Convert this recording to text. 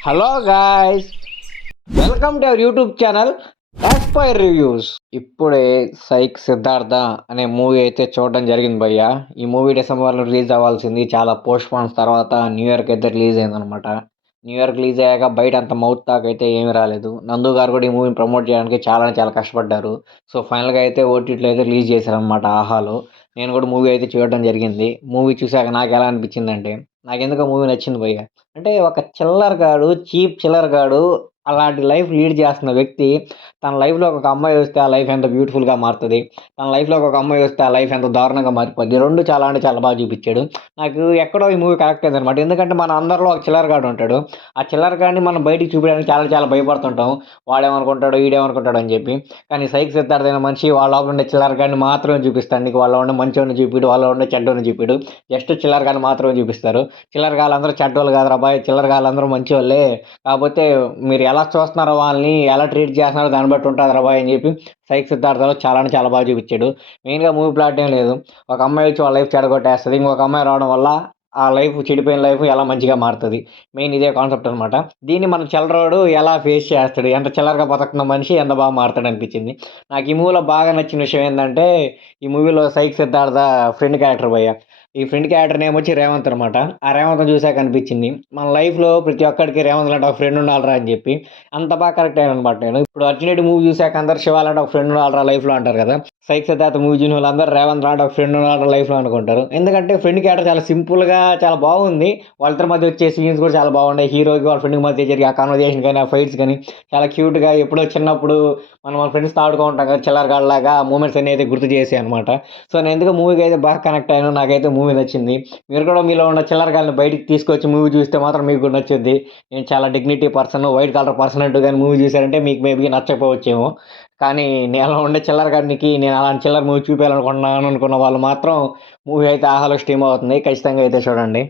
Hello guys, welcome to our YouTube channel aspire reviews. ఇప్పుడే psych Siddhartha అనే movie అయితే చూడడం జరిగింది భయ్య. ఈ మూవీ డిసెంబర్లో రిలీజ్ అవ్వాల్సింది, చాలా పోస్ట్ పోన్స్ తర్వాత న్యూ ఇయర్కి అయితే రిలీజ్ అయిందనమాట. న్యూ ఇయర్కి రిలీజ్ అయ్యాక బయట అంత మౌత్ టాక్ అయితే ఏమీ రాలేదు. నందు గారు కూడా ఈ మూవీని ప్రమోట్ చేయడానికి చాలా కష్టపడ్డారు. సో ఫైనల్గా అయితే ఓటీటీలో అయితే రిలీజ్ చేశారనమాట ఆహాలో. నేను కూడా మూవీ అయితే చూడడం జరిగింది. మూవీ చూశాక నాకు ఎలా అనిపించిందంటే, నాకెందుకో మూవీ నచ్చింది భయ్య. అంటే ఒక చిల్లర గాడు, చీప్ చిల్లర గాడు అలాంటి లైఫ్ లీడ్ చేస్తున్న వ్యక్తి తన లైఫ్‌లో ఒక అమ్మాయి వస్తే ఆ లైఫ్ ఎంత బ్యూటిఫుల్‌గా మారుతది. తన లైఫ్‌లో ఒక అమ్మాయి వస్తే ఆ లైఫ్ ఎంత దారుణంగా మారిపోద్ది. 2 చాలా అంటే చాలా బాగా చూపిచ్చాడు. నాకు ఎక్కడో ఈ మూవీ కనెక్ట్ అయిందనమాట. ఎందుకంటే మన అందరిలో ఒక చిల్లర గాడు ఉంటాడు. ఆ చిల్లర గాడిని మనం బయటికి చూపియడానికి చాలా భయపడుతుంటాం. వాడేమనుకుంటాడో, ఈడేమనుకుంటాడో అని చెప్పి. కానీ సైక్ సిద్ధార్థ అనే మనిషి వాళ్ళ లోపల ఉండే చిల్లర గాడిని మాత్రమే చూపిస్తాడు. నీకు వాళ్ళలో ఉండే మంచోడిని చూపియడు, వాళ్ళలో ఉండే చెడ్డోడిని చూపియడు. జస్ట్ చిల్లర గాడిని మాత్రమే చూపిస్తారు. చిల్లర గాళ్ళందరూ చెడ్డోళ్ళు కాదురా అబ్బాయి, చిల్లర గాళ్ళందరూ మంచోళ్ళే. కాకపోతే మీరు ఎలా చూస్తున్నారో వాళ్ళని, ఎలా ట్రీట్ చేస్తున్నారో దాన్ని బట్టి ఉంటదిరా బాయ్ అని చెప్పి సైక్ సిద్ధార్థలో చాలా అంటే చాలా బాగా చూపిచ్చాడు. మెయిన్‌గా మూవీ ప్లాట్ ఏం లేదు. ఒక అమ్మాయి వచ్చి వాళ్ళ లైఫ్ చెడగొట్టేస్తది. ఇంకొక అమ్మాయి రావడం వల్ల ఆ లైఫ్, చెడిపోయిన లైఫ్ ఎలా మంచిగా మారుతది. మెయిన్ ఇదే కాన్సెప్ట్ అనమాట. దీన్ని మన చిల్లరోడు ఎలా ఫేస్ చేస్తాడు, ఎంత చిల్లరగా బతుకుతున్న మనిషి ఎంత బాగా మారుతాడనిపించింది. నాకు ఈ మూవీలో బాగా నచ్చిన విషయం ఏందంటే, ఈ మూవీలో సైక్ సిద్ధార్థ ఫ్రెండ్ క్యారెక్టర్ భయ్య. ఈ ఫ్రెండ్ క్యారెక్టర్ నేమ్ వచ్చి రేవంత్ అనమాట. ఆ రేవంత్‌ని చూసాక అనిపించింది, మన లైఫ్‌లో ప్రతి ఒక్కడికి రేవంత్ లాంటి ఒక ఫ్రెండ్ ఉండాలిరా అని చెప్పి. అంత బాగా కనెక్ట్ అయ్యాననమాట నేను. ఇప్పుడు 'అర్జున్ రెడ్డి' మూవీ చూసాక అందరూ 'శివ' లాంటి ఒక ఫ్రెండ్ ఉండాలిరా లైఫ్‌లో అంటారు కదా. సైక్ సిద్ధార్థ మూవీ చూసిన వాళ్ళందరూ రేవంత్ లాంటి ఒక ఫ్రెండ్ ఉండాలిరా లైఫ్‌లో అనుకుంటారు. ఎందుకంటే ఫ్రెండ్ క్యారెక్టర్ చాలా సింపుల్‌గా చాలా బాగుంది. వాళ్ళిద్దరి మధ్య వచ్చే సీన్స్ కూడా చాలా బాగున్నాయి. హీరోకి వాళ్ళ ఫ్రెండ్‌కి మధ్య జరిగే ఆ కన్వర్జేషన్ కానీ, ఆ ఫైట్స్ కానీ చాలా క్యూట్‌గా, ఎప్పుడో చిన్నప్పుడు మనం మన ఫ్రెండ్స్‌తో ఆడుకుంటూ ఉంటాం కదా చిల్లరగాళ్ళలాగా, ఆ మూమెంట్స్ అన్నీ అయితే గుర్తు చేసాయి అనమాట. సో నేను ఎందుకో మూవీకి అయితే బాగా కనెక్ట్ అయ్యాను. నాకైతే మూవీ నచ్చింది. మీరు కూడా మీలో ఉన్న చిల్లరగాళ్ళని బయటికి తీసుకొచ్చి మూవీ చూస్తే మాత్రం మీకు కూడా నచ్చుద్ది. నేను చాలా dignity person, white colour person అంటూ గాని మూవీ చూసారంటే మీకు మేబీ నచ్చకపోవచ్చేమో. కానీ నేను ఉండే చిల్లరగాడినికి నేను అలాంటి చిల్లర మూవీ చూపియాలనుకుంటున్నాను అనుకున్న వాళ్ళు మాత్రం మూవీ అయితే ఆహాలో స్ట్రీమ్ అవుతుంది. ఖచ్చితంగా అయితే చూడండి.